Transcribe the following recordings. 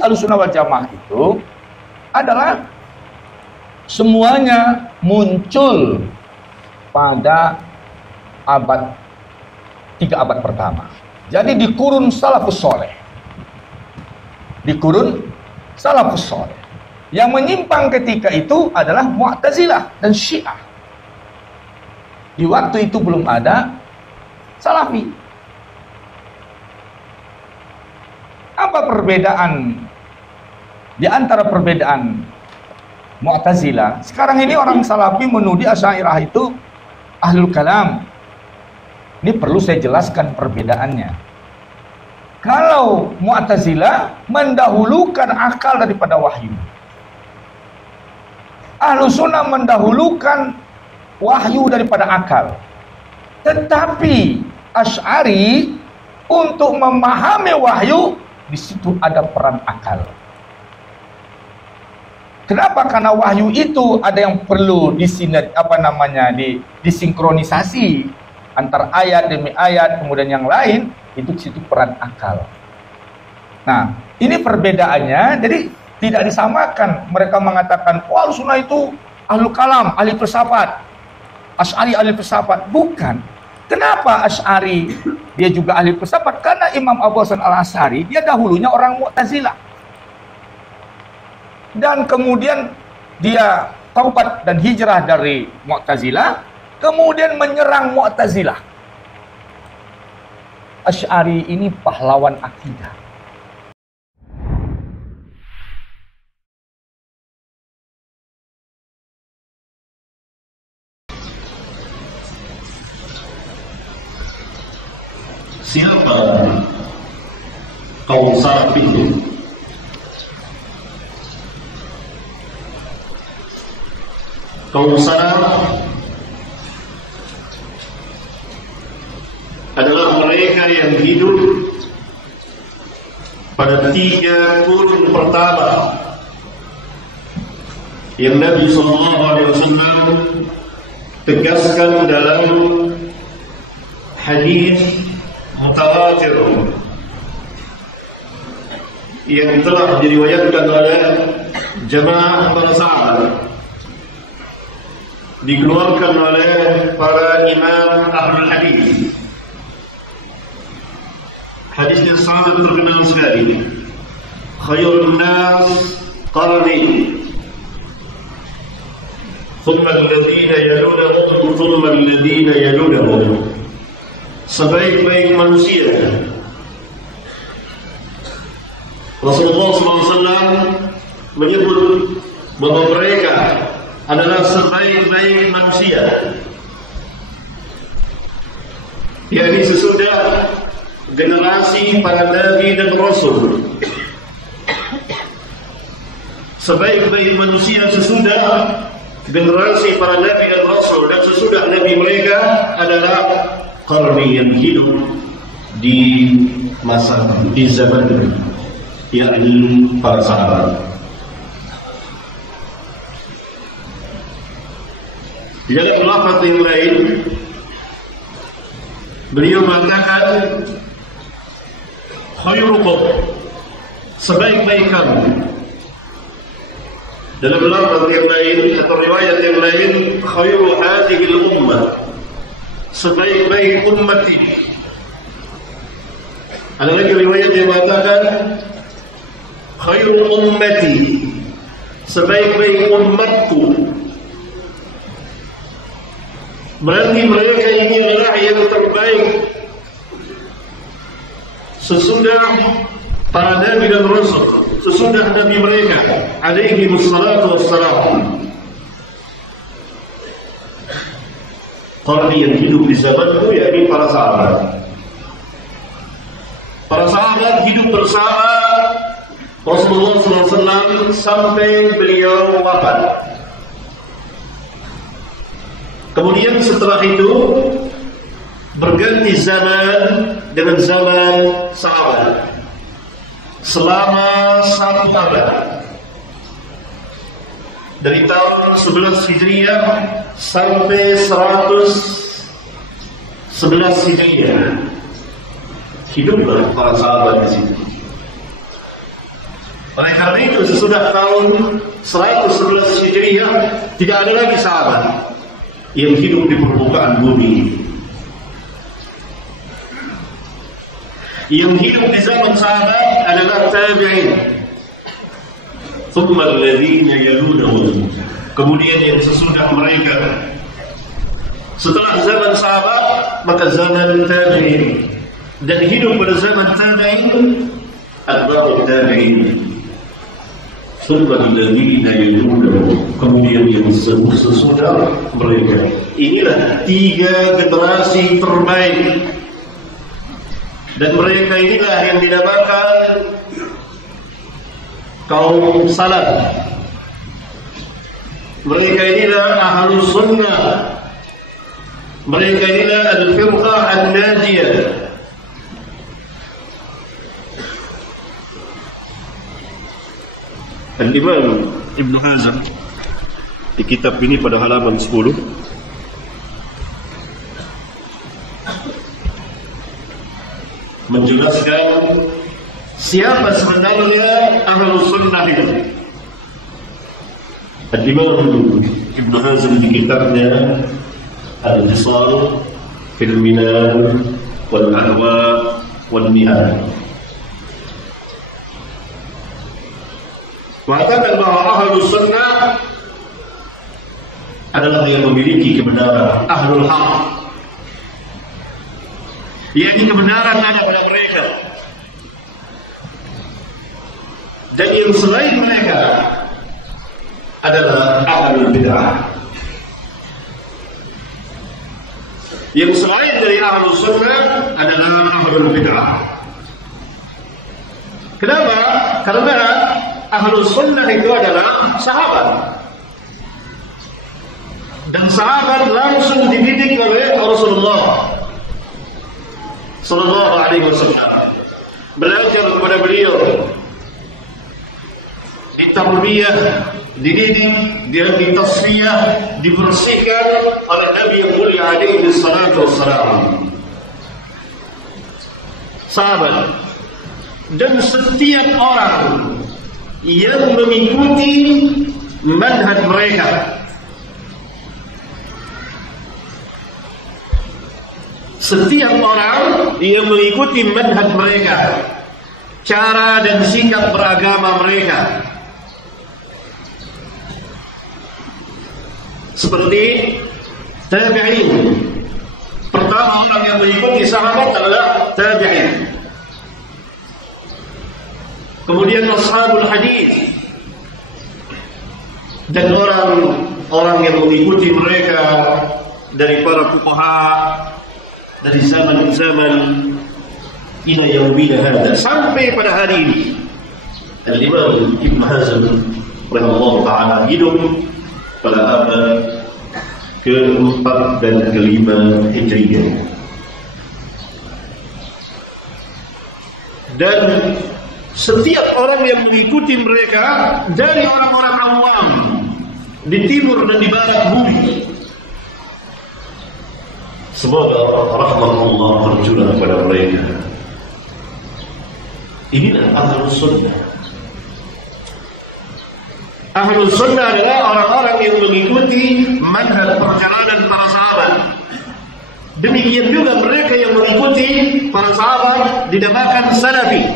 Ahlussunnah wal Jamaah itu adalah semuanya muncul pada abad 3 abad pertama. Jadi di kurun salafus soleh. Di kurun salafus soleh. Yang menyimpang ketika itu adalah Mu'tazilah dan Syiah. Di waktu itu belum ada Salafi. Apa perbedaan di antara perbedaan Mu'tazilah? Sekarang ini orang Salafi menudih Asy'ariyah itu ahlul kalam. Ini perlu saya jelaskan perbedaannya. Kalau Mu'tazilah mendahulukan akal daripada wahyu. Ahlussunnah mendahulukan wahyu daripada akal. Tetapi Asy'ari untuk memahami wahyu, di situ ada peran akal. Kenapa? Karena wahyu itu ada yang perlu disinkronisasi antara ayat demi ayat, kemudian yang lain, itu di situ peran akal. Nah, ini perbedaannya. Jadi tidak disamakan. Mereka mengatakan, oh, Ahlussunnah itu ahlul kalam, ahli filsafat. Asy'ari ahli filsafat. Bukan. Kenapa Asy'ari dia juga ahli filsafat? Karena Imam Abu Hasan al-Asy'ari dia dahulunya orang Mu'tazilah. Dan kemudian dia taubat dan hijrah dari Mu'tazilah, kemudian menyerang Mu'tazilah. Asy'ari ini pahlawan akidah. Siapa kaum salaf itu? Kaum salaf adalah mereka yang hidup pada 3 kurun pertama yang Nabi SAW tegaskan dalam hadis mutawatir yang telah diriwayatkan oleh jamaah para sahabat, dikeluarkan oleh para imam ahlul hadis. Hadisnya sangat terkenal sekali. Khairun nas qarni, thumma alladhina yalunahum, thumma alladhina yalunahum. Sebaik-baik manusia, Rasulullah SAW menyebut bahwa mereka adalah sebaik-baik manusia, yakni sesudah generasi para nabi dan rasul. Sebaik-baik manusia sesudah generasi para nabi dan rasul, dan sesudah nabi mereka adalah qarni yang hidup di masa, di zaman ini, yakni para sahabat. Di dalam lafaz yang lain, beliau mengatakan khairukum, sebaik-baik kamu. Dalam lafaz yang lain atau riwayat yang lain, khairu hadhihi al-ummah, sebaik-baik umat ini. Ada lagi riwayat yang mengatakan khairul ummati, sebaik-baik umatku. Berarti mereka ini adalah yang terbaik sesudah para nabi dan rasul, sesudah nabi mereka alaihi wassalatu wassalam. Qarni yang hidup di zamanku, yakni para sahabat. Para sahabat hidup bersama Rasulullah SAW sampai beliau wafat. Kemudian setelah itu berganti zaman dengan zaman sahabat selama 1 abad, dari tahun 11 Hijriah sampai 111 Hijriah. Hiduplah para sahabat di situ. Oleh karena itu sesudah tahun 111 Hijriah tidak ada lagi sahabat yang hidup di permukaan bumi. Yang hidup di zaman sahabat adalah tabi'in, thumma alladhina yalunahum, kemudian yang sesudah mereka. Setelah zaman sahabat maka zaman tabi'in, dan hidup pada zaman tabi'in atba'ut tabi'in, thumma alladhina yalunahum, kemudian yang sesudah mereka. Inilah 3 generasi terbaik. Dan mereka inilah yang dinamakan kaum salaf. Mereka inilah ahlus sunnah. Mereka inilah al-firqah an-najiyah. Al-Imam Ibn Hazm di kitab ini pada halaman 10 menjelaskan siapa sebenarnya ahlus sunnah itu. Al-Imam Ibn Hazm di kitabnya Al-Fisal fil Minan wal Ahwa wal Mi'ad mengatakan bahwa ahlus sunnah adalah yang memiliki kebenaran, ahlul haq, yakni kebenaran ada pada mereka, dan yang selain mereka adalah ahlul bid'ah. Yang selain dari ahlus sunnah adalah ahlul bid'ah. Kenapa? Karena ahlus sunnah itu adalah sahabat, dan sahabat langsung dididik oleh Rasulullah sallallahu alaihi wasallam, belajar kepada beliau, ditarbiyah, dididik, ditasfiyah, dibersihkan oleh Nabi yang mulia alaihi salatu wassalam. Sahabat dan setiap orang yang mengikuti manhaj mereka, setiap orang yang mengikuti manhaj mereka, cara dan sikap beragama mereka, seperti tabi'in. Pertama orang yang mengikuti sahabat adalah tabi'in, kemudian ashabul hadis, dan orang yang mengikuti mereka dari para fuqaha dari zaman-zaman ila yaumina hadza sampai pada hari ini. Al-Imam Ibn Hazm rahimahullah ta'ala hidup pada abad ke-4 dan ke-5 Hijriah, dan setiap orang yang mengikuti mereka dari orang-orang awam di timur dan di barat bumi, semoga rahmat Allah tercurah kepada mereka. Inilah ahlus sunnah. Ahlus sunnah adalah orang-orang yang mengikuti manhaj perjalanan para sahabat. Demikian juga mereka yang mengikuti para sahabat dinamakan salafi,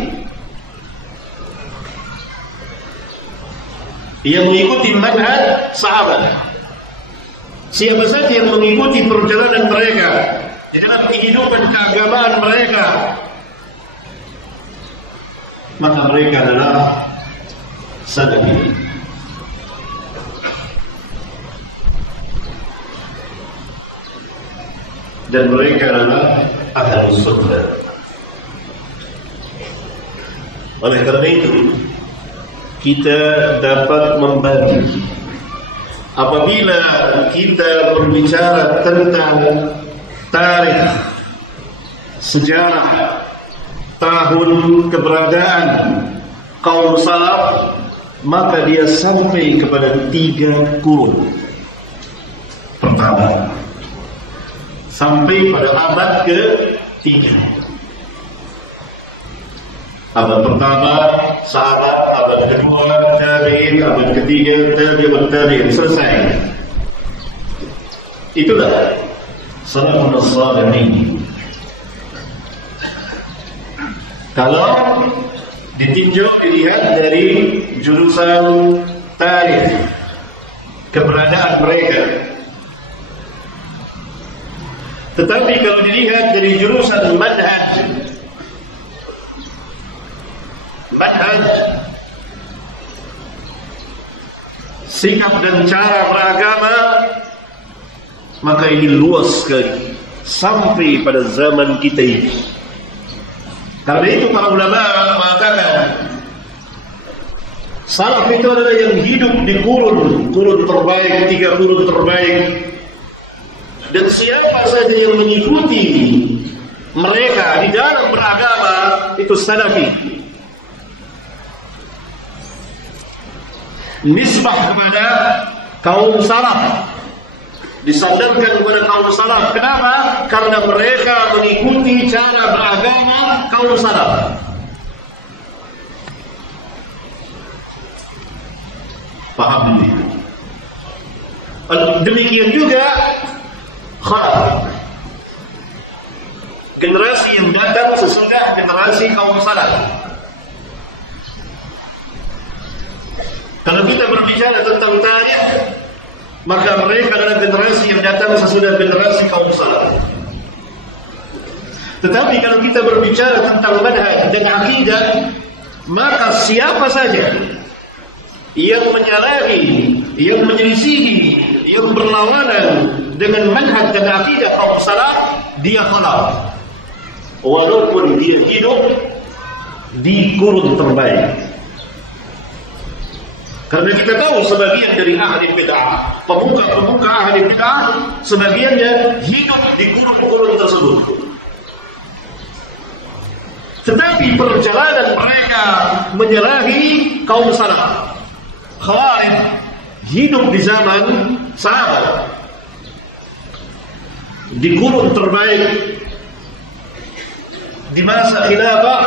yang mengikuti manhaj sahabat. Siapa saja yang mengikuti perjalanan mereka di dalam kehidupan keagamaan mereka, maka mereka adalah salafi. Dan mereka adalah ahlus sunnah. Oleh karena itu kita dapat membagi, apabila kita berbicara tentang tarikh, sejarah, tahun keberadaan kaum salaf, maka dia sampai kepada 3 kurun. Pertama, sampai pada abad ke-3. Abad pertama sahabat, abad kedua tabi'in, abad ketiga tabi'ut tabi'in, selesai. Itulah salafun salihin. Kalau ditinjau dilihat dari jurusan tarikh, keberadaan mereka. Tetapi kalau dilihat dari jurusan manhaj, sikap dan cara beragama, maka ini luas sekali sampai pada zaman kita ini. Karena itu para ulama mengatakan salaf itu adalah yang hidup di kurun terbaik, 3 kurun terbaik. Dan siapa saja yang mengikuti mereka di dalam beragama itu salafi. Nisbah kepada kaum salaf, disandarkan kepada kaum salaf. Kenapa? Karena mereka mengikuti cara beragama kaum salaf. Paham ini? Demikian juga khalaf, generasi yang datang sesudah generasi kaum salaf. Kalau kita berbicara tentang tarikh, maka mereka adalah generasi yang datang sesudah generasi kaum salaf. Tetapi kalau kita berbicara tentang manhaj dan akidah, maka siapa saja yang menyalahi, yang menyelisihi, yang berlawanan dengan manhaj dan akidah kaum salaf, dia khalaf, walaupun dia hidup di kurun terbaik. Karena kita tahu sebagian dari ahli bid'ah, pemuka ahli bid'ah, sebagiannya hidup di kurun-kurun tersebut. Tetapi perjalanan mereka menyalahi kaum salaf. Khawarij hidup di zaman sahabat, di kurun terbaik, di masa khilafah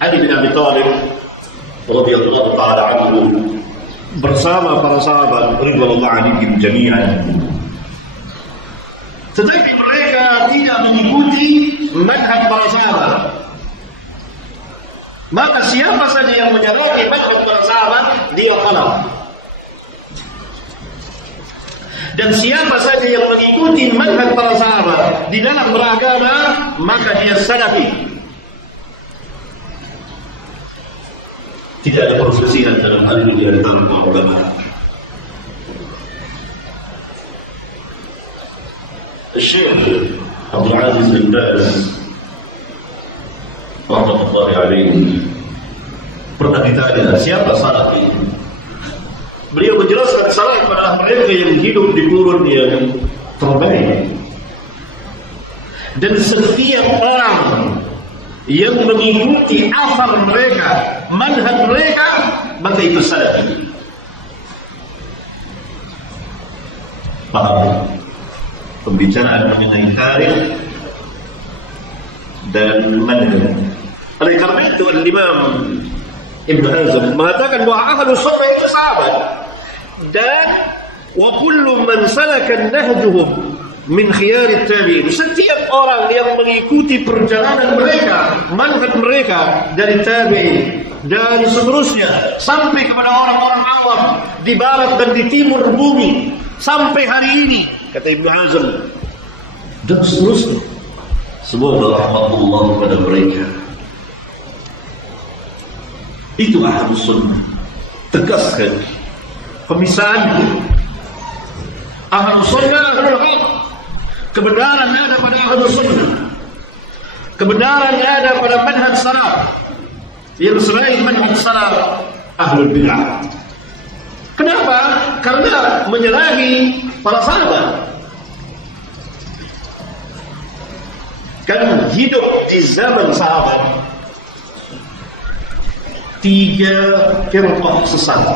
Ali bin Abi Thalib radhiyallahu ta'ala anhu bersama para sahabat radhiyallahu anhum jami'an. Tetapi mereka tidak mengikuti manhaj para sahabat. Maka siapa saja yang menyalahi manhaj para sahabat, dia khalaf. Dan siapa saja yang mengikuti manhaj para sahabat di dalam beragama, maka dia salafi. Tidak ada perselisihan dalam hal ini di antara ulama. Syekh Abdul Aziz bin Baz rahmatullahi alaihi pernah ditanya siapa salafi. Beliau menjelaskan salaf adalah mereka yang hidup di kurun yang terbaik. Dan setiap orang yang mengikuti asar mereka, manhaj mereka, maka itu salafi. Paham? Pembicaraan mengenai tarikh dan manhaj. Oleh karena itu Imam Ibn Hazm mengatakan bahwa ahlu sunnah itu sahabat, dan wa kullu man salaka nahjuhum min khiyar tabi'in. Setiap orang yang mengikuti perjalanan mereka, manhaj mereka dari tabi'in dan seterusnya sampai kepada orang-orang awam di barat dan di timur bumi sampai hari ini, kata Ibn Hazm, dan seterusnya, semoga rahmatullah kepada mereka. Itu ahlus sunnah. Tegaskan pemisahan ahlus sunnah ahlul haq. Kebenaran ada pada ahlus sunnah, kebenaran ada pada manhaj salaf. Yang selain manhaj salaf ahlul bid'ah. Kenapa? Karena menyalahi para sahabat. Kan hidup di zaman sahabat 3 firqah sesat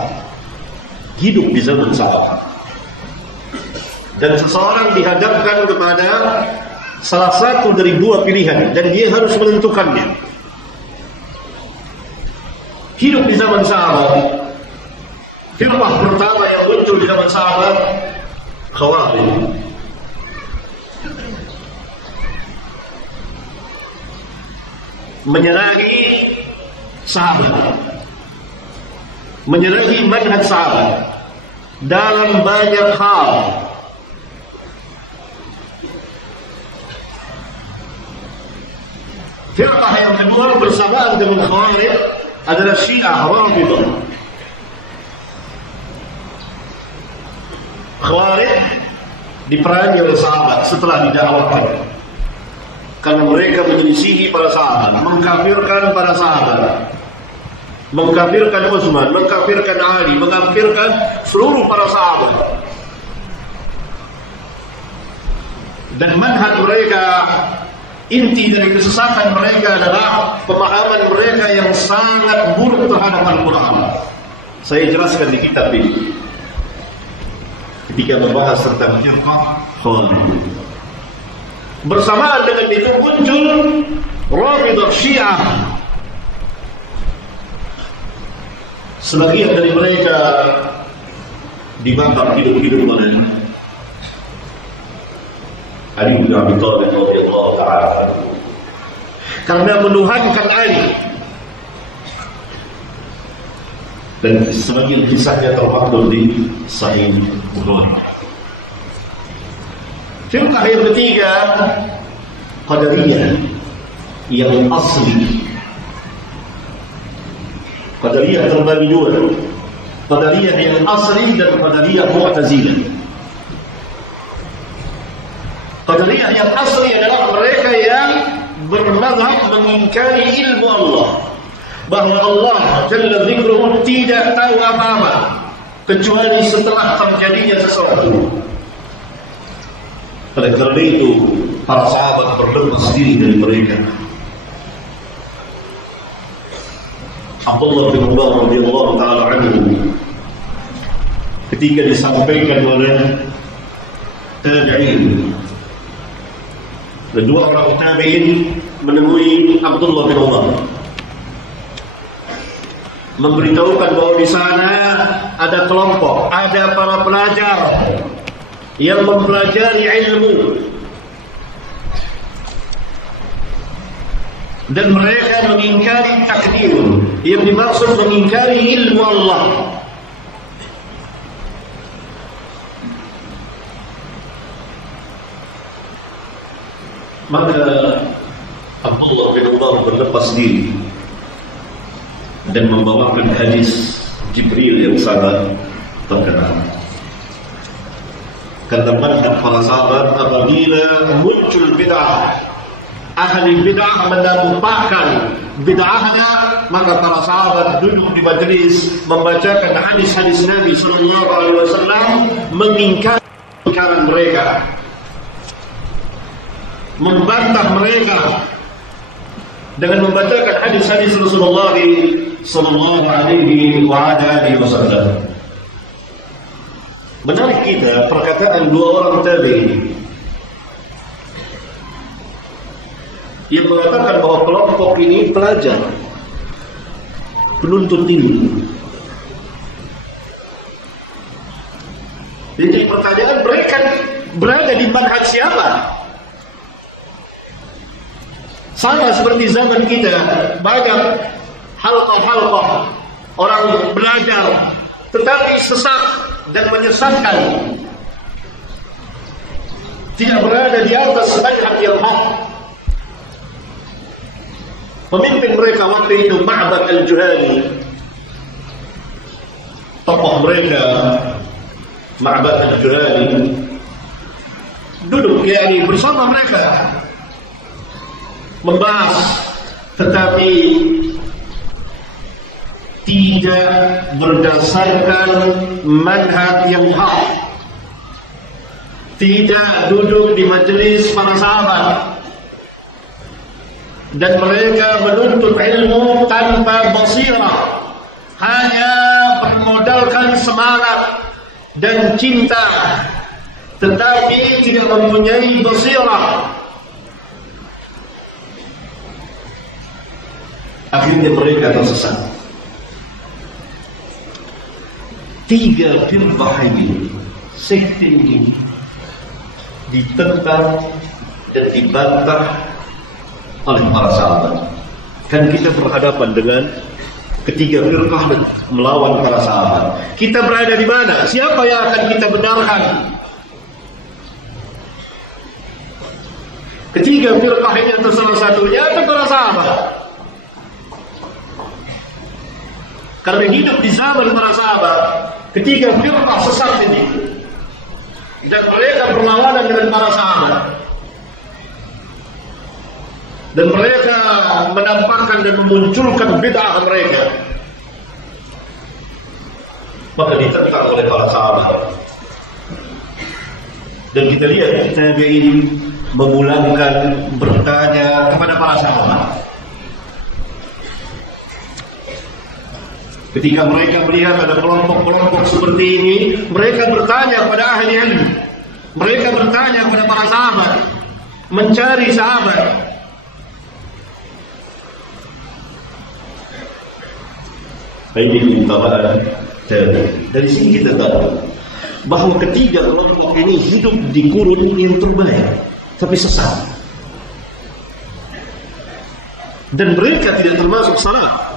hidup di zaman sahabat, dan seseorang dihadapkan kepada salah satu dari 2 pilihan dan dia harus menentukannya. hidup di zaman sahabat. Firqah pertama yang muncul di zaman sahabat, Khawarij. Menyerangi sahabat, menyerangi manhaj sahabat dalam banyak hal. Firqah yang kedua bersamaan dengan Khawarij adalah Syiah Rafidhah. Khawarij diperangi oleh sahabat setelah didakwahkan karena mereka menyelisihi para sahabat, mengkafirkan para sahabat, mengkafirkan Utsman, mengkafirkan Ali, mengkafirkan seluruh para sahabat. Dan manhaj mereka, inti dari kesesatan mereka adalah pemahaman mereka yang sangat buruk terhadap Al-Quran. Saya jelaskan di kitab ini ketika membahas tentang Firqah Khawarij. Bersamaan dengan itu muncul Rafidhah Syiah. Sebagian dari mereka dibakar hidup-hidup oleh Ali bin Abi Thalib radhiyallahu ta'ala karena menuhankan Ali. Dan sebagian kisahnya termaktub di Sahih Bukhari. Firqah yang ketiga, Qadariyah yang asli. Qadariyah terbagi dua, Qadariyah yang asli dan Qadariyah Mu'tazilah. Qadariyah yang asli adalah mereka yang bermazhab mengingkari ilmu Allah, bahwa Allah Jalla Dzikruhu tidak tahu apa-apa kecuali setelah terjadinya sesuatu. Oleh kerana itu, para sahabat berlepas diri dari mereka. Abdullah bin Umar radhiyallahu ta'ala anhu ketika disampaikan oleh tabi'in, dan dua orang tabi'in menemui Abdullah bin Umar, memberitahukan bahwa di sana ada kelompok, ada para pelajar yang mempelajari ilmu dan mereka mengingkari takdir, yang dimaksud mengingkari ilmu Allah. Maka Abdullah bin Umar berlepas diri dan membawakan hadis Jibril yang sangat terkenal. Karena manhaj para sahabat, apabila muncul bid'ah, ahli bid'ah menampakkan bid'ahnya, maka para sahabat duduk di majlis membacakan hadis-hadis Nabi sallallahu alaihi wasallam, mengingkari ingkaran mereka, membantah mereka dengan membacakan hadis-hadis Rasulullah sallallahu alaihi wasallam. Menarik kita perkataan dua orang tabi'in yang mengatakan bahwa kelompok ini pelajar, penuntut ilmu. Jadi pertanyaan, mereka berada di manhaj siapa? Sama seperti zaman kita, banyak halqah-halqah orang belajar tetapi sesat dan menyesatkan, tidak berada di atas manhaj yang hak. Pemimpin mereka waktu itu Ma'bad al-Juhani, tokoh mereka Ma'bad al-Juhani duduk bersama mereka membahas, tetapi tidak berdasarkan manhaj yang hak, tidak duduk di majelis para sahabat, dan mereka menuntut ilmu tanpa basirah, hanya bermodalkan semangat dan cinta, tetapi tidak mempunyai basirah. Akhirnya mereka tersesat. tiga firqah ini, sekte ini ditentang dan dibantah oleh para sahabat. Kan kita berhadapan dengan ketiga firqah melawan para sahabat. Kita berada di mana? Siapa yang akan kita benarkan? Ketiga firqah ini itu salah satunya itu para sahabat. Karena hidup di zaman para sahabat, ketiga firqah sesat ini, dan mereka berlawanan dengan para sahabat, dan mereka menampakkan dan memunculkan bid'ah mereka, maka ditentang oleh para sahabat. Dan kita lihat tabi'in memulangkan bertanya kepada para sahabat. Ketika mereka melihat ada kelompok-kelompok seperti ini, mereka bertanya kepada ahli ilmu, mereka bertanya kepada para sahabat, mencari sahabat. Ini intabaan. Dari sini kita tahu bahwa ketiga kelompok ini hidup di kurun yang terbaik, tapi sesat. Dan mereka tidak termasuk salah.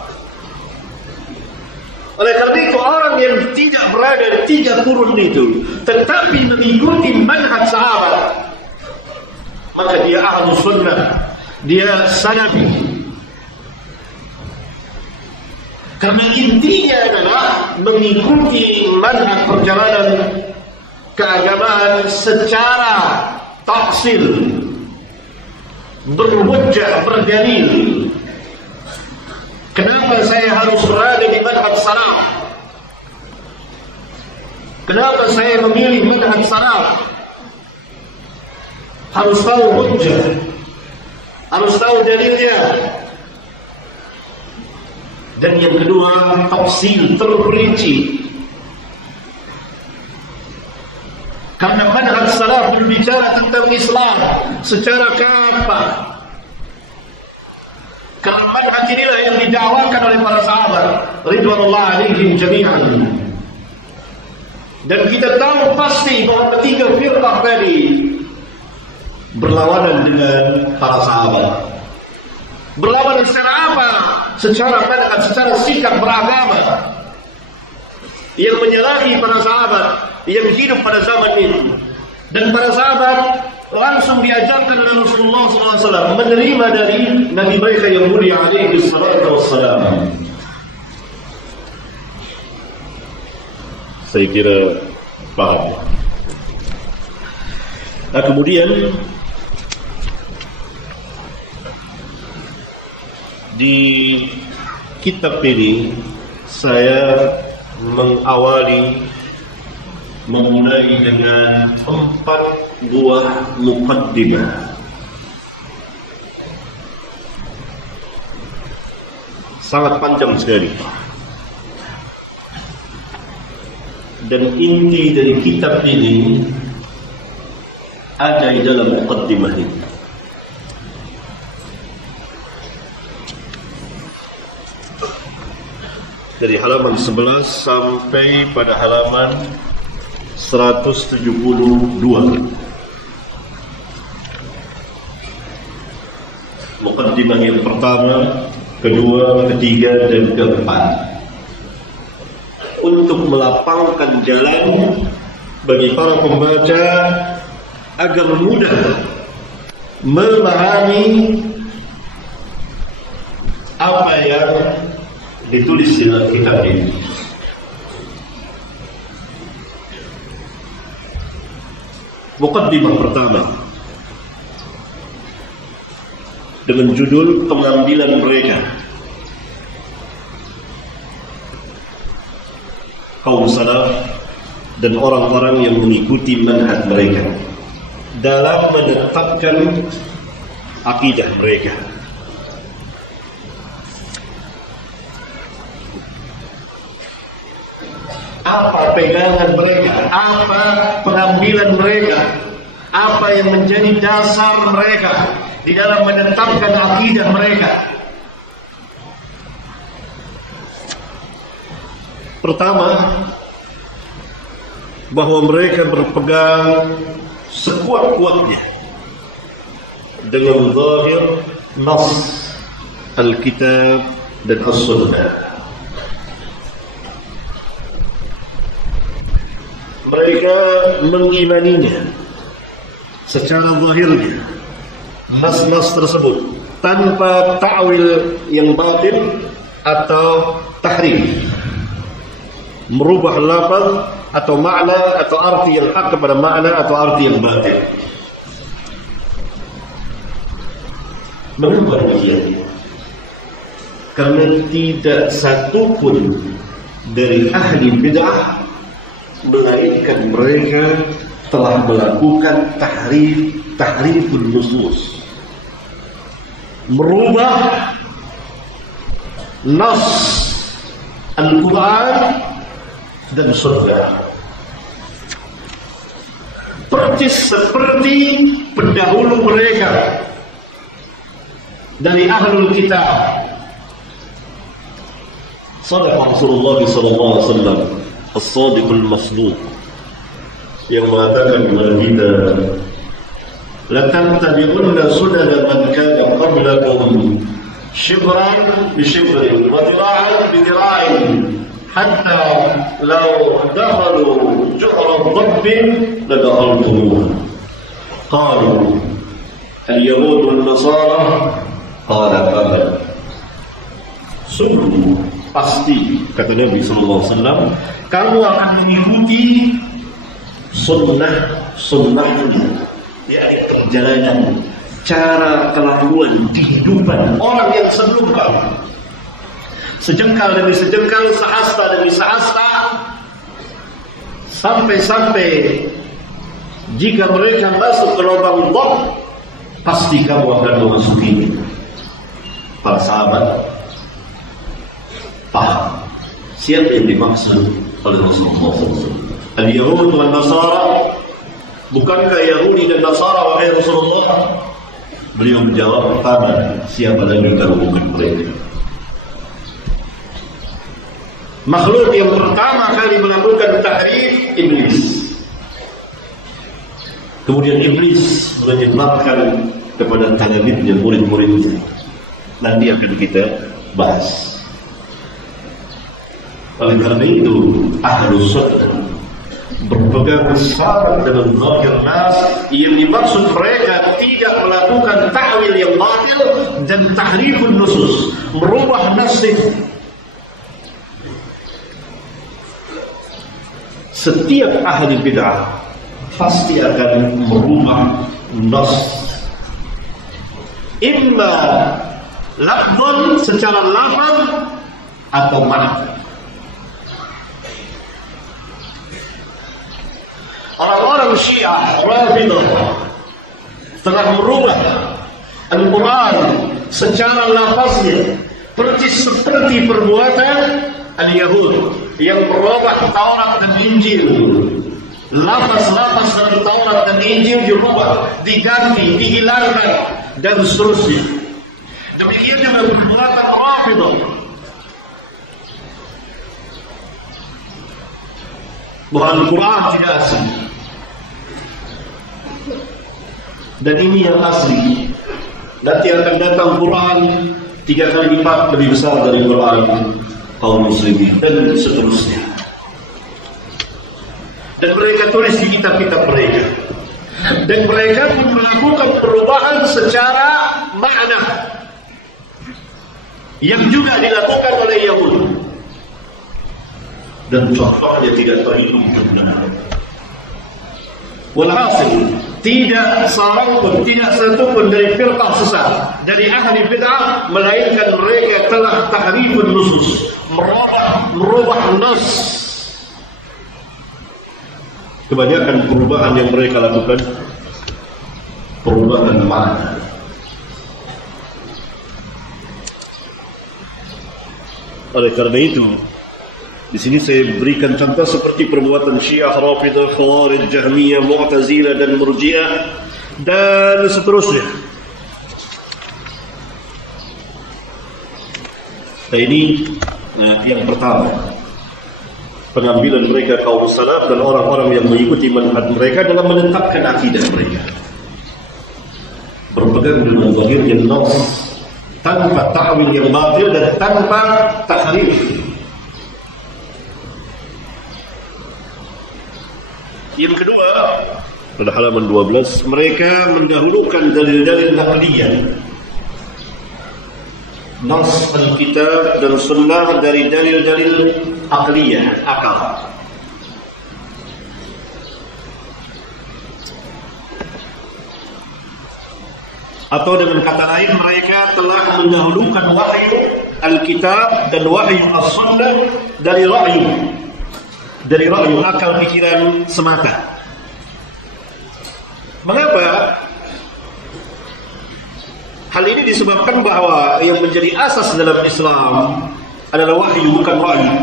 Oleh karena itu orang yang tidak berada di tiga kurun itu, tetapi mengikuti manhaj sahabat, maka dia ahlu sunnah, dia salafi. Karena intinya adalah mengikuti manhaj perjalanan keagamaan secara tafsil, berhujjah, berdalil. Kenapa saya harus berada di manhaj salaf? Kenapa saya memilih manhaj salaf? Harus tahu hujjah, harus tahu dalilnya. Dan yang kedua, tafsil terperinci. Karena manhaj salaf berbicara tentang Islam secara kafah. Karena manhaj inilah yang didakwakan oleh para sahabat ridwanullah alaihim jami'an. Dan kita tahu pasti bahwa ketiga firqah tadi berlawanan dengan para sahabat. Berlawanan secara apa? Secara manhaj, secara sikap beragama, yang menyalahi para sahabat yang hidup pada zaman itu. Dan para sahabat langsung diajarkan oleh Rasulullah SAW menerima dari Nabi mereka yang mulia alaihi salatu wassalam. Saya kira paham. Nah, kemudian di kitab ini saya memulai dengan 4 buah muqaddimah. Sangat panjang sekali. Dan inti dari kitab ini ada di dalam muqaddimah ini. Dari halaman 11 sampai pada halaman 172. Muqaddimah yang pertama, kedua, ketiga, dan keempat, untuk melapangkan jalan bagi para pembaca agar mudah memahami apa yang ditulis di dalam kitab ini. Muqaddimah pertama dengan judul pengambilan mereka, kaum salaf dan orang-orang yang mengikuti manhaj mereka dalam menetapkan akidah mereka. Apa pegangan mereka, apa pengambilan mereka, apa yang menjadi dasar mereka di dalam menetapkan akidah mereka. Pertama, bahwa mereka berpegang sekuat-kuatnya dengan zahir nas Alkitab dan As-Sunnah. Mereka mengimaninya secara zahirnya nas-nas tersebut tanpa ta'wil yang batin atau tahrif, merubah lafaz atau makna atau arti yang hak kepada makna atau arti yang batin. Mengapa demikian? Karena tidak satu pun dari ahli bid'ah melainkan mereka telah melakukan tahrifun nusus, merubah nas Al-Quran dan Sunnah, persis seperti pendahulu mereka dari ahlul kitab. Sadaqa Rasulullah sallallahu alaihi wasallam as-sadiqul masduq yang mengatakan kepada kita, la tattabi'unna sunana man kana qablakum shibran bi shibrin wa dira'an bi dira'in hatta law dakhalu juhra dhabbin la dakhaltumuh. Qalu al-yahud wal nasara qala qala. Sungguh pasti, kata Nabi sallallahu alaihi wasallam, kamu akan mengikuti sunnah yakni perjalanan, cara kelakuan, kehidupan orang yang sebelum kamu, sejengkal demi sejengkal, sehasta demi sehasta, sampai jika mereka masuk ke lubang bom, pasti kamu akan memasukinya. Para sahabat paham siapa yang dimaksud oleh Rasulullah SAW. Al-Yahud dan Nasara, bukankah Yahudi dan Nasara wahai Rasulullah? Beliau menjawab, pertama, siapa lagi kalau bukan mereka? Makhluk yang pertama kali melakukan tahrif, Iblis. Kemudian Iblis menyebabkan kepada talibnya, murid-muridnya. Nanti akan kita bahas. Oleh karena itu, Ahlus Sunnah berpegang sangat dengan zahir nas, yang dimaksud mereka tidak melakukan ta'wil yang batil dan tahrifun nusus, merubah nasih. Setiap ahli bid'ah pasti akan merubah nas, imma lafzan secara lafaz atau makna. Orang-orang Syiah Rafidah telah merubah Al-Quran secara lafaznya persis seperti perbuatan Al-Yahud yang merubah Taurat dan Injil. Lafaz-lafaz dari Taurat dan Injil dirubah, diganti, dihilangkan, dan seterusnya. Demikian juga perbuatan Rafidah. Bahwa Al-Quran tidak asli, dan ini yang asli. Nanti akan datang Quran 3 kali lipat lebih besar dari Quran kaum muslimin, dan seterusnya. Dan mereka tulis di kitab-kitab mereka, dan mereka pun melakukan perubahan secara makna yang juga dilakukan oleh Yahudi, dan contohnya tidak terhitung benar. Walhasil, tidak seorang pun, tidak satu pun dari firqah sesat, dari ahli bid'ah, melainkan mereka telah tahrifun nusus, merubah nas. Kebanyakan perubahan yang mereka lakukan perubahan makna. Oleh karena itu, di sini saya berikan contoh seperti perbuatan Syiah, Rafidah, Khawarij, Jahmiyah, Mu'tazilah dan Murji'ah dan seterusnya. Nah, ini yang pertama. pengambilan mereka kaum salaf dan orang-orang yang mengikuti manhaj mereka dalam menetapkan akidah mereka. Berpegang dengan zahirnya nas tanpa ta'wil yang batil dan tanpa tahrif. Yang kedua, pada halaman 12, mereka mendahulukan dalil-dalil naqliyah, nas Alkitab dan sunnah dari dalil-dalil aqliyah, akal. Atau dengan kata lain, mereka telah mendahulukan wahyu Alkitab dan wahyu as-sunnah dari ra'yu akal pikiran semata. Mengapa? Hal ini disebabkan bahwa yang menjadi asas dalam Islam adalah wahyu, bukan wahyu.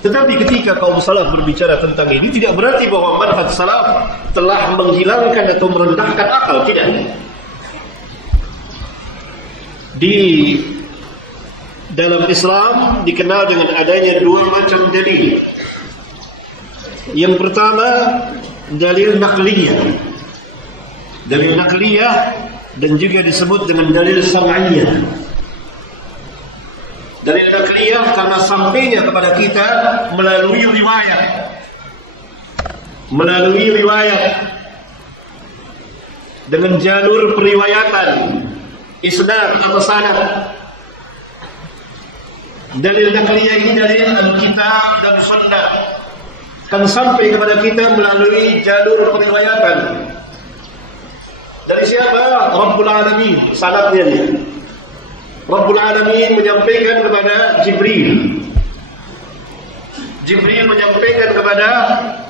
Tetapi ketika kaum salaf berbicara tentang ini, tidak berarti bahwa manhaj salaf telah menghilangkan atau merendahkan akal, tidak. Di dalam Islam dikenal dengan adanya dua macam dalil. Yang pertama, dalil naqliyah. Dalil naqliyah dan juga disebut dengan dalil sam'iyah. Dalil naqliyah karena sampainya kepada kita melalui riwayat dengan jalur periwayatan, isnad atau sanad. Dalil naqliyah ini dalil Alkitab dan sunnah kan sampai kepada kita melalui jalur periwayatan. Dari siapa? Rabbul Alamin, sanadnya dia. Rabbul Alamin menyampaikan kepada Jibril. Jibril menyampaikan kepada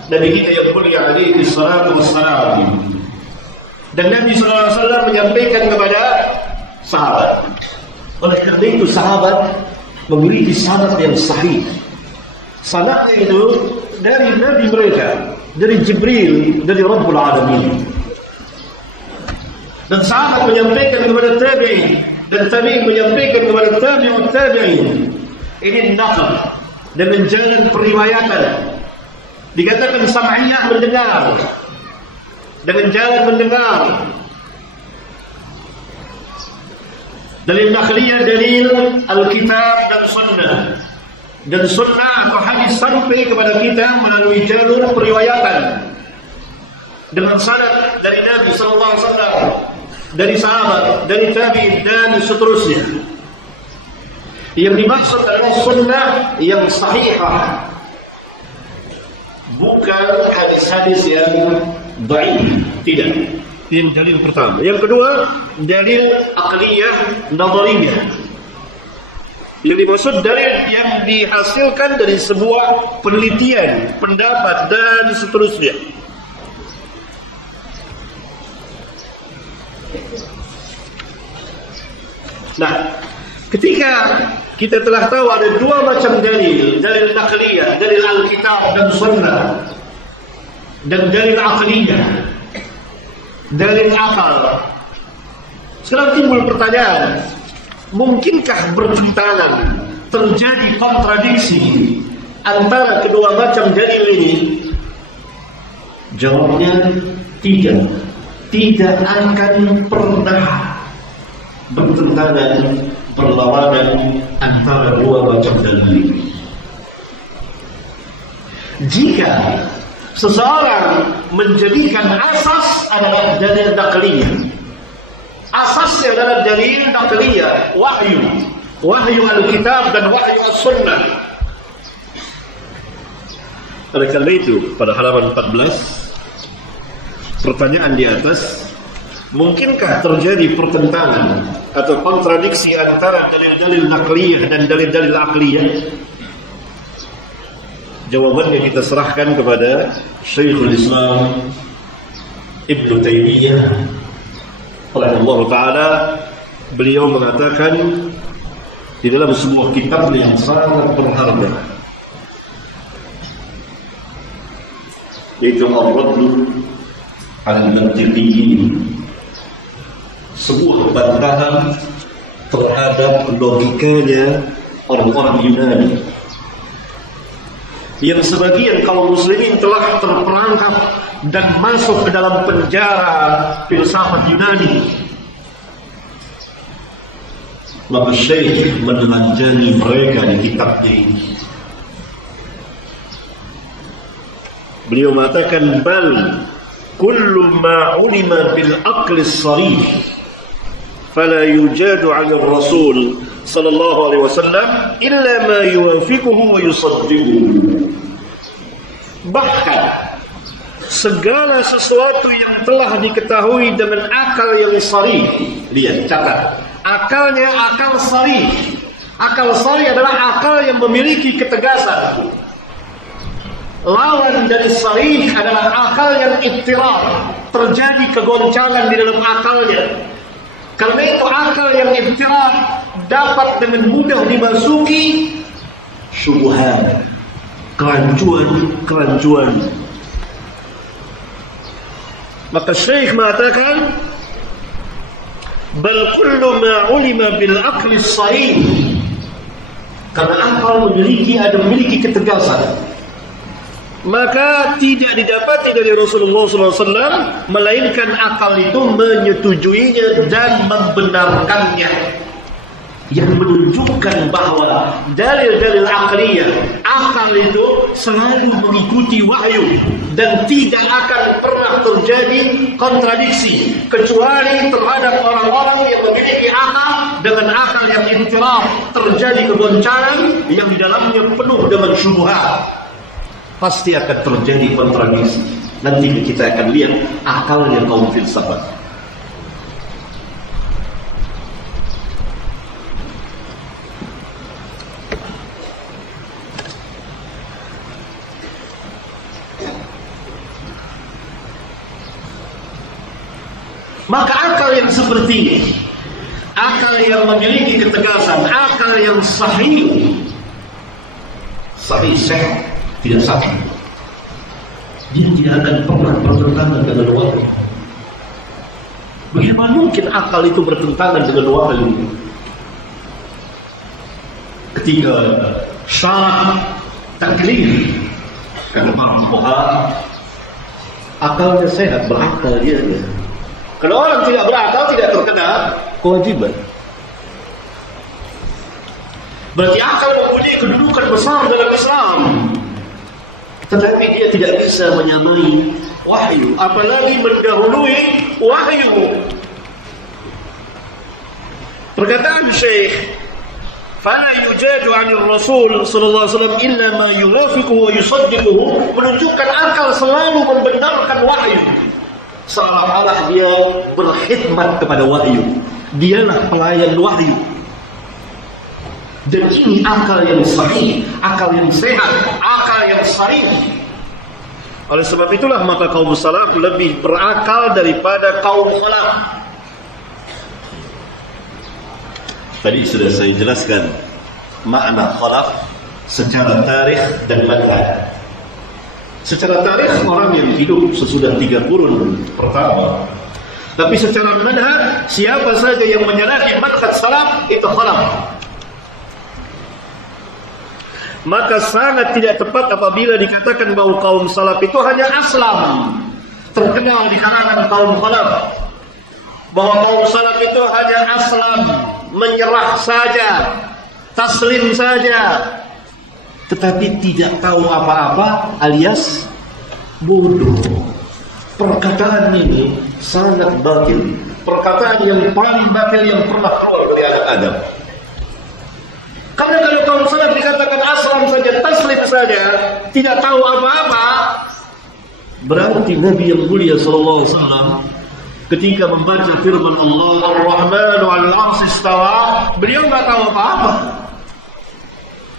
Nabi kita yang mulia alaihi salatu wassalam. Dan Nabi sallallahu alaihi wasallam menyampaikan kepada sahabat. Oleh karena itu sahabat memiliki sanad yang sahih. Sanadnya itu dari Nabi mereka, dari Jibril, dari Rabbul Alamin. Dan sahabat menyampaikan kepada tabi'in, dan tabi'in menyampaikan kepada tabi'ut tabi'in. Ini naql dengan jalan periwayatan. Dikatakan sam'iyah, mendengar, dengan jalan mendengar. Dalil naqliyah, dalil Alkitab dan sunnah. Dan sunnah atau hadis sampai kepada kita melalui jalur periwayatan dengan sanad dari Nabi sallallahu alaihi wasallam, dari sahabat, dari tabi'in dan seterusnya. Yang dimaksud adalah sunnah yang sahihah, bukan hadis-hadis yang dhaif, tidak. Ini dalil pertama. Yang kedua, dalil aqliyah nadhariyah. Yang dimaksud dalil yang dihasilkan dari sebuah penelitian, pendapat dan seterusnya. Nah, ketika kita telah tahu ada dua macam dalil, dalil naqliyah, dalil Alkitab dan sunnah, dan dalil aqliyah, dalil akal. Sekarang timbul pertanyaan, mungkinkah bertentangan, terjadi kontradiksi antara kedua macam dalil ini? Jawabnya tidak. Tidak akan pernah bertentangan, berlawanan antara dua macam dalil ini. Jika seseorang menjadikan asas adalah dalil naqliyah, asasnya adalah dalil naqliyah, wahyu Alkitab dan wahyu as-sunnah. Oleh karena itu, pada halaman 14, pertanyaan di atas, mungkinkah terjadi pertentangan atau kontradiksi antara dalil-dalil naqliyah dan dalil-dalil aqliyah? Jawabannya kita serahkan kepada Syekhul Islam Ibnu Taimiyah rahimahullah ta'ala. Beliau mengatakan di dalam sebuah kitab yang sangat berharga, yaitu Ar-Raddu Al-Mantiqiyyin, sebuah bantahan terhadap logikanya orang-orang Yunani yang sebagian kaum muslimin telah terperangkap dan masuk ke dalam penjara filsafat Yunani. Maka Syekh menelanjangi mereka di kitabnya ini. Beliau mengatakan, bal kullu ma ulima bil aqli sharih fala yujadu 'ala ar-rasul sallallahu alaihi wasallam illa ma yuwafiquhu wa yusaddiquhu. Bahkan segala sesuatu yang telah diketahui dengan akal yang sharih, lihat, catat, akalnya akal sharih. Akal sharih adalah akal yang memiliki ketegasan. Lawan dari sharih adalah akal yang ittirab, terjadi kegoncangan di dalam akalnya. Karena itu akal yang ittirab dapat dengan mudah dimasuki syubhat, kerancuan. Maka Syekh mengatakan, bal kullu ma ulima bil aqli sharih, karena akal memiliki ketegasan, maka tidak didapati dari Rasulullah SAW, melainkan akal itu menyetujuinya dan membenarkannya, yang menunjukkan bahwa dalil-dalil akliyah, akal itu selalu mengikuti wahyu dan tidak akan pernah terjadi kontradiksi kecuali terhadap orang-orang yang memiliki akal dengan akal yang ittirab, terjadi kegoncangan yang di dalamnya penuh dengan syubhat. Pasti akan terjadi kontradiksi. Nanti kita akan lihat akalnya kaum filsafat. Maka akal yang seperti ini, akal yang memiliki ketegasan, akal yang sahih, sehat, tidak sakit, dia tidak akan pernah bertentangan dengan wahyu. Bagaimana mungkin akal itu bertentangan dengan wahyu? Ketika syarat taklif, karena akalnya sehat, berakal dia. Kalau orang tidak berakal, tidak terkena kewajiban. Berarti akal mempunyai kedudukan besar dalam Islam, tetapi dia tidak bisa menyamai wahyu, apalagi mendahului wahyu. Perkataan Syekh, fala yujadu 'anil Rasul sallallahu alaihi wasallam illa ma yuwafiquhu wa yusaddiquhu, menunjukkan akal selalu membenarkan wahyu, seolah-olah dia berkhidmat kepada wahyu, dialah pelayan wahyu. Dan ini akal yang sahih, akal yang sehat, akal yang sharih. Oleh sebab itulah maka kaum salaf lebih berakal daripada kaum khalaf. Tadi sudah saya jelaskan makna khalaf secara tarikh dan madhab. Secara tarikh orang yang hidup sesudah 3 qurun pertama. Tapi secara madhab, siapa saja yang menyalahi madhab salaf itu khalaf. Maka sangat tidak tepat apabila dikatakan bahwa kaum salaf itu hanya aslam, terkenal di kalangan kaum khalaf, bahwa kaum salaf itu hanya aslam, menyerah saja, taslim saja, tetapi tidak tahu apa-apa alias bodoh. Perkataan ini sangat batil, perkataan yang paling batil yang pernah keluar dari anak Adam. Karena kalau kaum salaf dikatakan aslam saja, taslim saja, tidak tahu apa-apa, berarti Nabi yang mulia sallallahu alaihi wasallam ketika membaca firman Allah Ar-Rahmanu 'alal 'arsy istawa, beliau enggak tahu apa-apa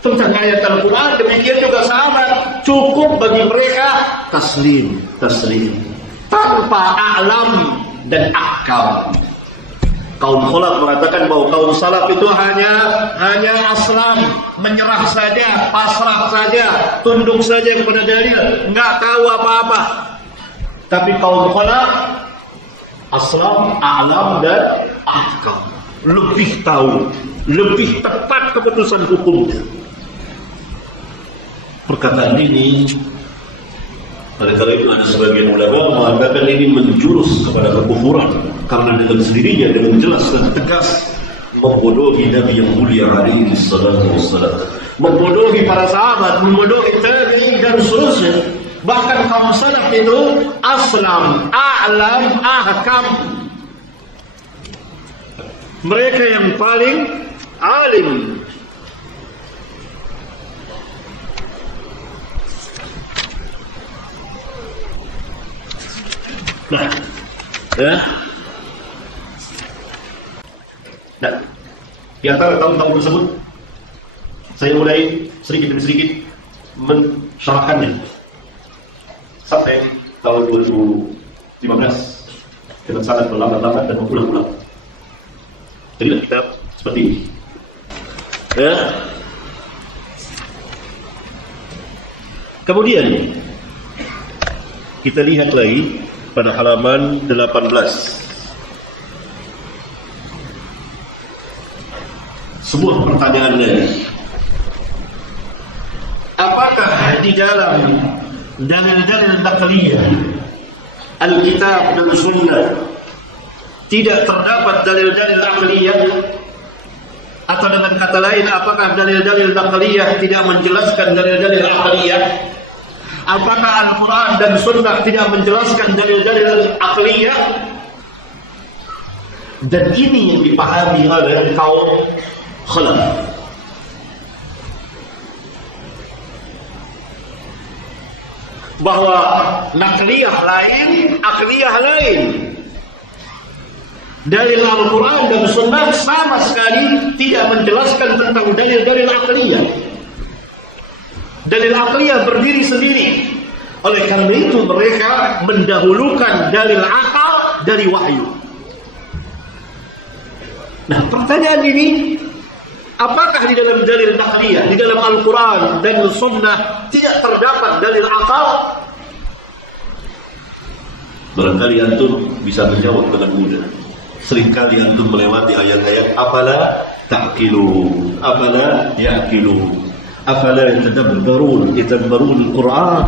tentang ayat Al-Qur'an. Demikian juga sahabat, cukup bagi mereka taslim tanpa a'lam dan ahkam. Kaum khalaf mengatakan bahwa kaum salaf itu hanya aslam, menyerah saja, pasrah saja, tunduk saja kepada dalil, enggak tahu apa-apa. Tapi kaum khalaf aslam, a'lam dan ahkam, lebih tahu, lebih tepat keputusan hukumnya. perkataan ini, oleh karena itu ada sebagian ulama mengatakan ini menjurus kepada kekufuran karena dengan sendirinya dengan jelas dan tegas membodohi Nabi yang mulia alaihi salatu wassalam, membodohi para sahabat, membodohi tabi'in dan seterusnya. Bahkan kaum salaf itu aslam, a'lam, ahkam. Mereka yang paling alim. Nah, ya. Nah, di antara tahun-tahun tersebut, saya mulai sedikit demi sedikit mensyarahkannya. Sampai tahun 2015 dengan sangat berlambat-lambat dan berulang-ulang. Jadilah kitab seperti ini. Ya. Kemudian kita lihat lagi pada halaman 18. Sebuah pertanyaan lagi. Apakah di dalam dalil-dalil naqliyah Alkitab dan Sunnah tidak terdapat dalil-dalil aqliyah? Atau dengan kata lain, apakah dalil-dalil naqliyah tidak menjelaskan dalil-dalil aqliyah? Apakah Al-Quran dan Sunnah tidak menjelaskan dalil-dalil aqliyah? Dan ini yang dipahami oleh kaum khalaf. Bahwa naqliyah lain, aqliyah lain. Dalil Al-Quran dan Sunnah sama sekali tidak menjelaskan tentang dalil-dalil aqliyah. Dalil aqliyah berdiri sendiri. Oleh karena itu mereka mendahulukan dalil akal dari wahyu. Nah, pertanyaan ini, apakah di dalam dalil naqliyah, di dalam Al-Quran dan Sunnah tidak terdapat dalil akal? Barangkali antum bisa menjawab dengan mudah. Seringkali antum melewati ayat-ayat afala ta'qilun, afala ya'qilun, afala yatadabbarun al-Quran,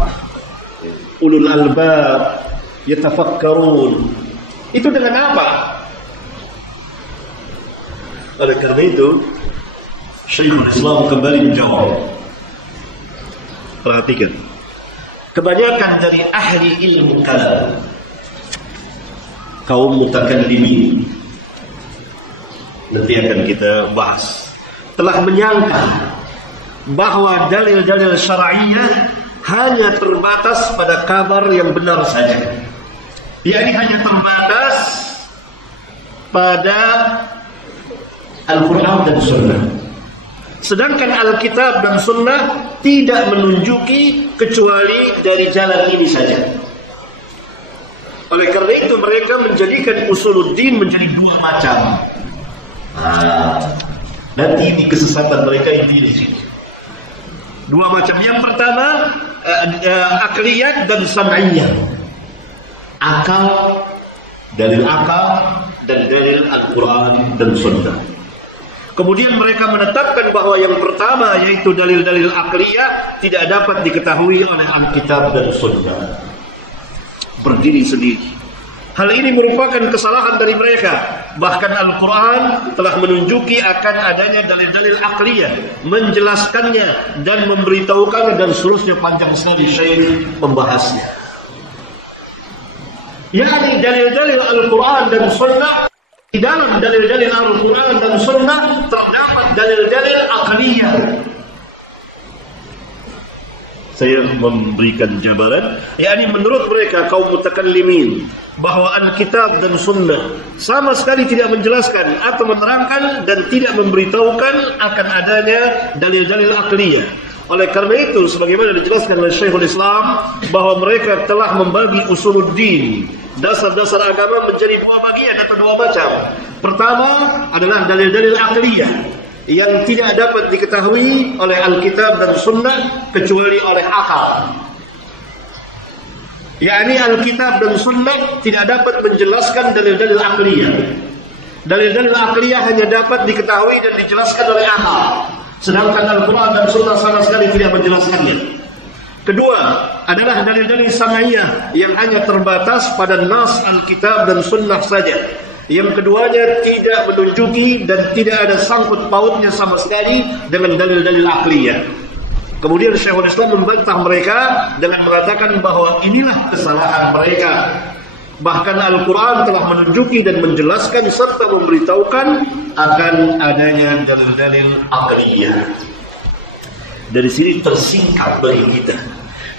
ulul albab yatafakkarun. Itu dengan apa? Oleh karena itu Syekhul Islam kembali menjawab. Perhatikan, kebanyakan dari ahli ilmu kalam, kaum mutakallimin, nanti akan kita bahas, telah menyangka bahwa dalil-dalil syar'iyyah hanya terbatas pada kabar yang benar saja, yakni hanya terbatas pada Al-Quran dan Sunnah. Sedangkan Alkitab dan Sunnah tidak menunjuki kecuali dari jalan ini saja. Oleh karena itu mereka menjadikan usuluddin menjadi dua macam. Nanti ini kesesatan mereka ini. Dua macam. Yang pertama akliyat dan sam'iyah. Akal, dalil akal dan dalil Al-Quran dan Sunnah. Kemudian mereka menetapkan bahwa yang pertama yaitu dalil-dalil akliyah tidak dapat diketahui oleh Alkitab dan Sunnah. Berdiri sendiri. Hal ini merupakan kesalahan dari mereka. Bahkan Al-Quran telah menunjuki akan adanya dalil-dalil akliyah, menjelaskannya dan memberitahukannya, dan seterusnya panjang sekali Syekh membahasnya. yakni dalil-dalil Al-Quran dan Sunnah. Di dalam dalil-dalil Al-Quran dan Sunnah terdapat dalil-dalil aqliyah. Saya memberikan jabaran, yakni menurut mereka kaum mutakallimin, bahwa Alkitab dan Sunnah sama sekali tidak menjelaskan atau menerangkan dan tidak memberitahukan akan adanya dalil-dalil aqliyah. Oleh karena itu, sebagaimana dijelaskan oleh Syekhul Islam, bahwa mereka telah membagi usuluddin, dasar-dasar agama, menjadi dua bagian atau dua macam. Pertama adalah dalil-dalil aqliyah yang tidak dapat diketahui oleh Alkitab dan Sunnah kecuali oleh akal. Yakni Alkitab dan Sunnah tidak dapat menjelaskan dalil-dalil aqliyah. Dalil-dalil aqliyah hanya dapat diketahui dan dijelaskan oleh akal. Sedangkan Al-Quran dan Sunnah sama sekali tidak menjelaskannya. Kedua adalah dalil-dalil sam'iyah yang hanya terbatas pada nas Alkitab dan Sunnah saja. Yang keduanya tidak menunjuki dan tidak ada sangkut pautnya sama sekali dengan dalil-dalil akliyah. Kemudian Syekhul Islam membantah mereka dengan mengatakan bahwa inilah kesalahan mereka. Bahkan Al-Quran telah menunjuki dan menjelaskan serta memberitahukan akan adanya dalil-dalil akliyah. Dari sini tersingkap bagi kita,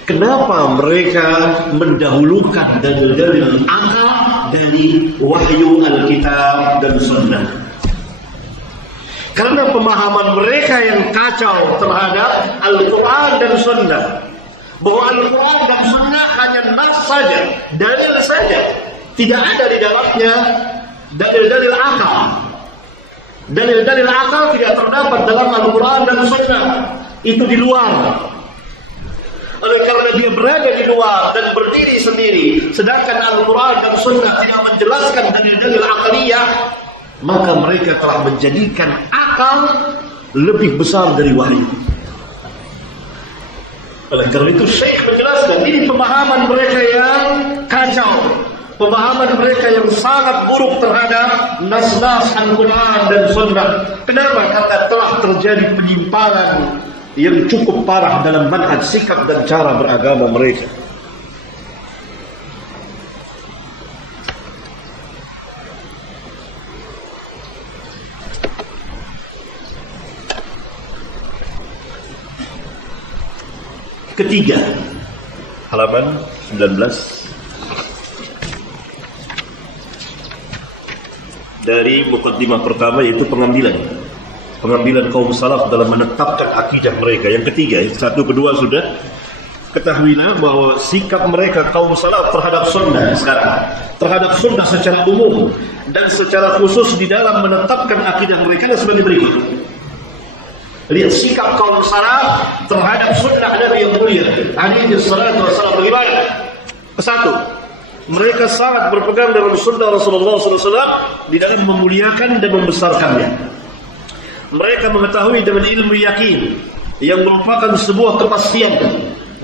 kenapa mereka mendahulukan dalil-dalil akal dari wahyu Alkitab dan Sunnah? Karena pemahaman mereka yang kacau terhadap Al-Quran dan Sunnah, bahwa Al-Quran dan Sunnah hanya nas saja, dalil saja, tidak ada di dalamnya dalil-dalil akal. Dalil-dalil akal tidak terdapat dalam Al-Quran dan Sunnah. Itu di luar. Oleh karena dia berada di luar dan berdiri sendiri, sedangkan Al-Quran dan Sunnah tidak menjelaskan dalil-dalil akaliyah, maka mereka telah menjadikan akal lebih besar dari wahyu. Oleh karena itu Syekh menjelaskan ini pemahaman mereka yang kacau, pemahaman mereka yang sangat buruk terhadap nas-nas Al-Quran dan Sunnah. Kenapa? Karena telah terjadi penyimpangan yang cukup parah dalam manhaj, sikap dan cara beragama mereka. Ketiga, halaman 19 dari mukaddimah pertama, yaitu pengambilan kaum salaf dalam menetapkan akidah mereka. Yang ketiga, satu kedua sudah ketahuilah bahwa sikap mereka kaum salaf terhadap sunnah sekarang, terhadap sunnah secara umum dan secara khusus di dalam menetapkan akidah mereka sebagai berikut. Lihat sikap kaum salaf terhadap sunnah Nabi yang mulia alaihi salatu wassalam bagaimana? Satu, mereka sangat berpegang dalam sunnah Rasulullah SAW di dalam memuliakan dan membesarkannya. Mereka mengetahui dengan ilmu yakin yang merupakan sebuah kepastian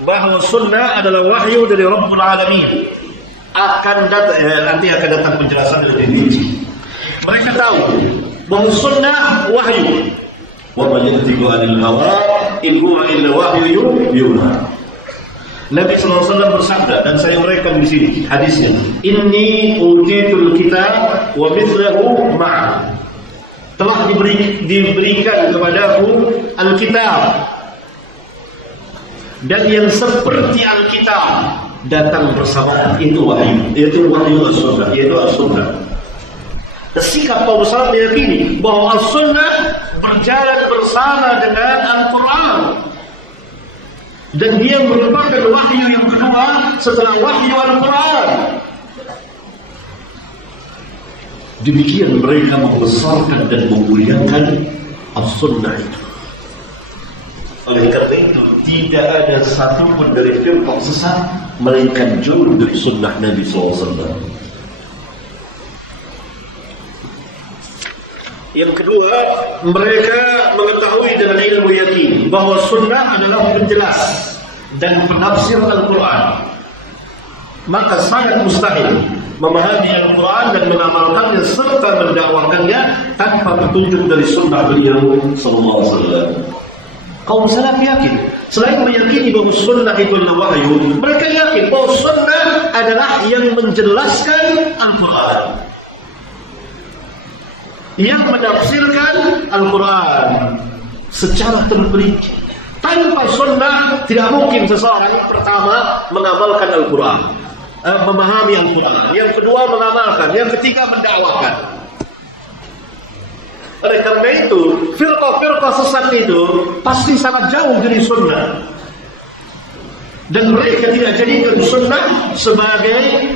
bahwa sunnah adalah wahyu dari Rabbul Alamin. Nanti akan datang penjelasan dari definisi. Mereka tahu bahwa sunnah wahyu. Wa man yantiqu 'anil hawa in huwa illa wahyu yuha. Nabi SAW bersabda, dan saya uraikan di sini hadisnya, inni utitul kitab wa mithlahu ma'a. Telah diberikan kepadaku Alkitab, dan yang seperti Alkitab datang bersama itu wahyu, yaitu wahyu as-sunnah, yaitu as-sunnah. Sikap kaum salaf meyakini bahwa as-sunnah berjalan bersama dengan Al-Quran, dan dia merupakan wahyu yang kedua setelah wahyu Al-Quran. Demikian mereka membesarkan dan memuliakan as-sunnah itu. Oleh karena itu tidak ada satupun dari firqah sesat melainkan jauh dari sunnah Nabi SAW. Yang kedua, mereka mengetahui dengan ilmu yakin bahwa sunnah adalah penjelas dan penafsir Al-Quran. Maka sangat mustahil memahami Al-Quran dan mengamalkannya serta mendakwakannya tanpa petunjuk dari sunnah beliau sallallahu alaihi wasallam. Kaum salaf yakin, selain meyakini bahwa sunnah itu adalah wahyu, mereka yakin bahwa sunnah adalah yang menjelaskan Al-Quran, yang menafsirkan Al-Quran secara terperinci. Tanpa sunnah tidak mungkin seseorang pertama mengamalkan Al-Quran, memahami Al-Quran, yang kedua mengamalkan, yang ketiga mendakwakan. Oleh karena itu firqah-firqah sesat itu pasti sangat jauh dari sunnah, dan mereka tidak jadikan sunnah sebagai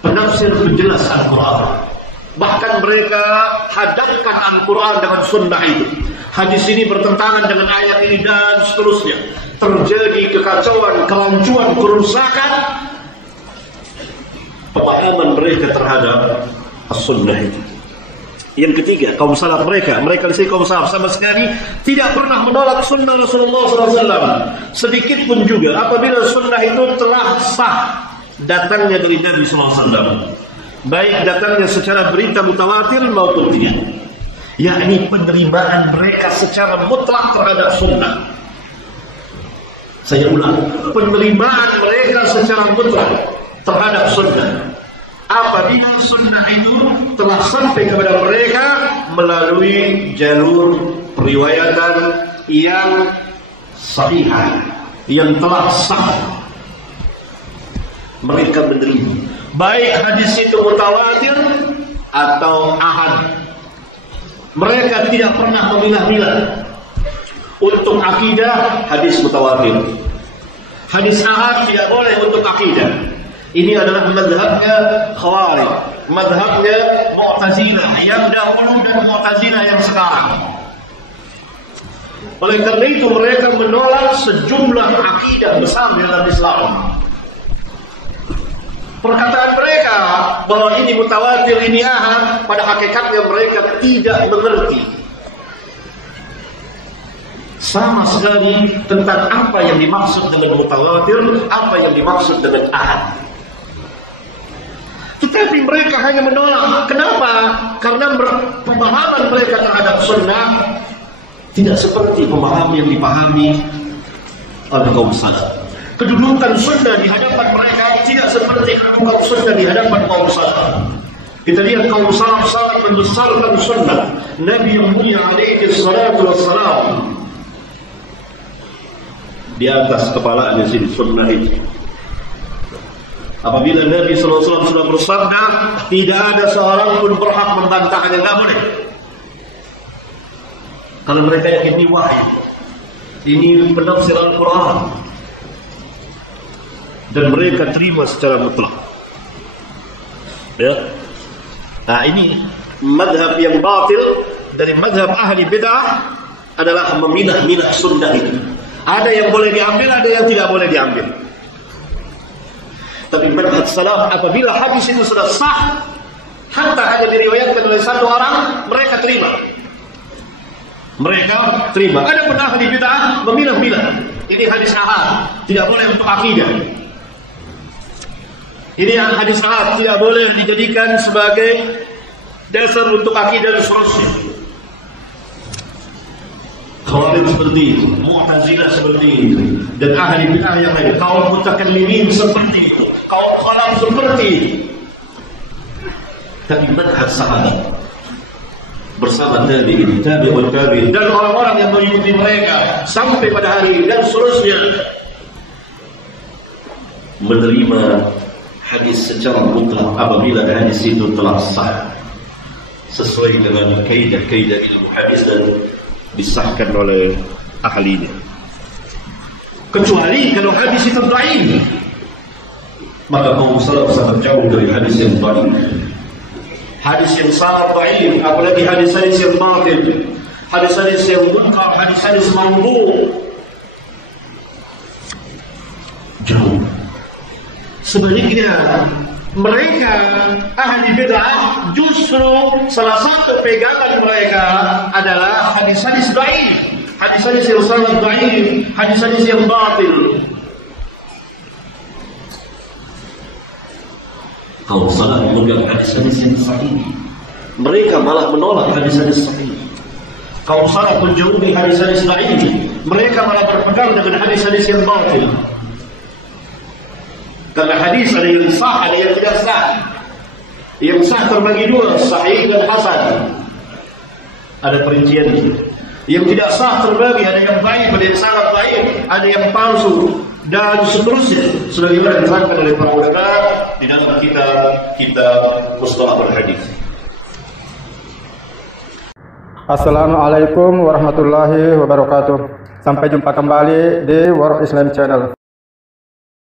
penafsir penjelas Al-Quran. Bahkan mereka hadapkan Al-Quran dengan sunnah itu. Hadis ini bertentangan dengan ayat ini dan seterusnya. Terjadi kekacauan, kerancuan, kerusakan pemahaman mereka terhadap as-sunnah itu. Yang ketiga, kaum salaf mereka di sini kaum salaf sama sekali tidak pernah menolak sunnah Rasulullah SAW. Sedikit pun juga apabila sunnah itu telah sah datangnya dari Nabi SAW, baik datangnya secara berita mutawatir maupun tidak, yakni penerimaan mereka secara mutlak terhadap sunnah. Saya ulang, penerimaan mereka secara mutlak terhadap sunnah apabila sunnah itu telah sampai kepada mereka melalui jalur periwayatan yang sahih, yang telah sah. Mereka menerima, baik hadis itu mutawatir atau ahad. Mereka tidak pernah memilah-milah. Untuk akidah hadis mutawatir, hadis ahad tidak boleh untuk akidah. Ini adalah mazhabnya Khawarij, mazhabnya Mu'tazilah yang dahulu dan Mu'tazilah yang sekarang. Oleh karena itu mereka menolak sejumlah akidah besar dalam Islam. Perkataan mereka bahwa ini mutawatir, ini ahad, pada hakikatnya mereka tidak mengerti sama sekali tentang apa yang dimaksud dengan mutawatir, apa yang dimaksud dengan ahad. Tetapi mereka hanya menolak. Kenapa? Karena pemahaman mereka terhadap sunnah tidak seperti pemahaman yang dipahami oleh kaum salaf. Kedudukan sunnah di hadapan mereka tidak seperti kaum sunnah di hadapan kaum salaf. Kita lihat kaum salaf sangat membesarkan sunnah Nabi yang mulia alaihi salatu wassalam. Di atas kepalanya sini sunnah itu. Apabila Nabi SAW sudah bersabda, tidak ada seorang pun berhak membantahnya, tidak boleh. Kalau mereka yakin ini wahyu, ini penafsir Al-Quran, dan mereka terima secara mutlak. Ya. Nah, ini madhab yang batil dari madhab ahli bid'ah adalah memilah-milah sunnah itu. Ada yang boleh diambil, ada yang tidak boleh diambil. Tapi madhab salaf apabila hadis itu sudah sah, hatta hanya diriwayatkan oleh satu orang, mereka terima. Mereka terima. Ada pun ahli bid'ah memilah-milah. Ini hadis ahad, tidak boleh untuk akidah. Ini yang hadis ahad tidak boleh dijadikan sebagai dasar untuk akidah dan seterusnya. Khawarij seperti itu, Mu'tazilah seperti itu, dan ahli bid'ah yang lain, kaum mutakallimin seperti itu, kaum khalaf seperti itu. Tapi madhab sahabat bersama tabi'in, tabi'ut tabi'in, dan orang-orang yang mengikuti mereka sampai pada hari ini dan seterusnya menerima hadis secara mutlak apabila hadis itu telah sah sesuai dengan kaidah-kaidah ilmu hadis dan disahkan oleh ahlinya. Kecuali kalau hadis itu dhaif, maka kaum salaf sangat jauh dari hadis yang dhaif. Hadis yang sangat dhaif, apalagi hadis-hadis yang batil, hadis-hadis yang munkar, hadis-hadis mawdu', jauh. Sebaliknya mereka ahli bid'ah justru salah satu pegangan mereka adalah hadis-hadis dhaif, hadis-hadis yang sangat dhaif, hadis-hadis yang batil. Kaum salaf memegang hadis-hadis yang sahih, mereka malah menolak hadis-hadis sahih. Kaum salaf menjauhi hadis-hadis dhaif, mereka malah berpegang dengan hadis-hadis yang batil. Karena hadis ada yang sah, ada yang tidak sah. Yang sah terbagi dua, sahih dan hasan. Ada perincian. Yang tidak sah terbagi, ada yang baik, ada yang sangat baik, ada yang palsu, dan seterusnya. Sudah diterangkan oleh para ulama di dalam kitab Mustalahul Hadis. Assalamualaikum warahmatullahi wabarakatuh. Sampai jumpa kembali di World Islam Channel.